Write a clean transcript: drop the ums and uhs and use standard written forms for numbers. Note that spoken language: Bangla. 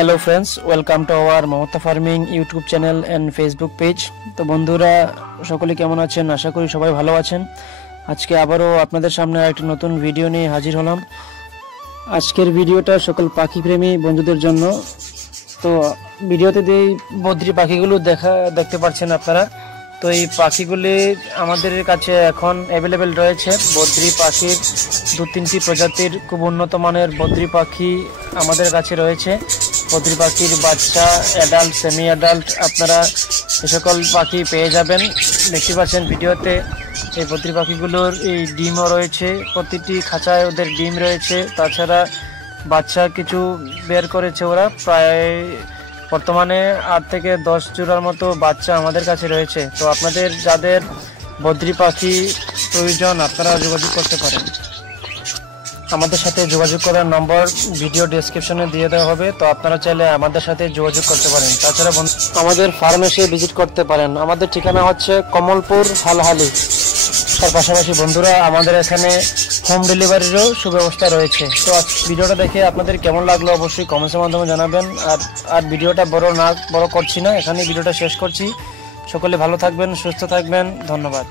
Hello friends, welcome to our Mamata farming YouTube channel and Facebook page. তো বন্ধুরা, সকলে কেমন আছেন? আশা করি সবাই ভালো আছেন। আজকে আবারও আপনাদের সামনে একটি নতুন ভিডিও নিয়ে হাজির হলাম। আজকের ভিডিওটা সকল পাখি প্রেমী বন্ধুদের জন্য। তো ভিডিওতে যে বদ্রি পাখিগুলো দেখতে পাচ্ছেন আপনারা, তো এই পাখিগুলি আমাদের কাছে এখন অ্যাভেলেবেল রয়েছে। বদ্রি পাখির 2-3টি প্রজাতির খুব উন্নত মানের বদ্রি পাখি আমাদের কাছে রয়েছে। বদ্রি পাখির বাচ্চা, অ্যাডাল্ট, সেমি অ্যাডাল্ট আপনারা এ সকল পাখি পেয়ে যাবেন। দেখতে পাচ্ছেন ভিডিওতে এই বদ্রি পাখিগুলোর এই ডিমও রয়েছে, প্রতিটি খাঁচায় ওদের ডিম রয়েছে। তাছাড়া বাচ্চা কিছু বের করেছে ওরা, প্রায় বর্তমানে 8 থেকে 10 জোড়ার মতো বাচ্চা আমাদের কাছে রয়েছে। তো আপনাদের যাদের বদ্রি পাখি প্রয়োজন আপনারা যোগাযোগ করতে পারেন। আমাদের সাথে যোগাযোগ করার নম্বর ভিডিও ডেসক্রিপশনে দিয়ে দেওয়া হবে, তো আপনারা চাইলে আমাদের সাথে যোগাযোগ করতে পারেন। তাছাড়া আমাদের ফার্মে এসে ভিজিট করতে পারেন। আমাদের ঠিকানা হচ্ছে কমলপুর, হালহালি। তার পাশাপাশি বন্ধুরা, আমাদের এখানে হোম ডেলিভারিরও সুব্যবস্থা রয়েছে। তো ভিডিওটা দেখে আপনাদের কেমন লাগলো অবশ্যই কমেন্টের মাধ্যমে জানাবেন। আর ভিডিওটা বড় করছি না, এখানে ভিডিওটা শেষ করছি। সকলে ভালো থাকবেন, সুস্থ থাকবেন, ধন্যবাদ।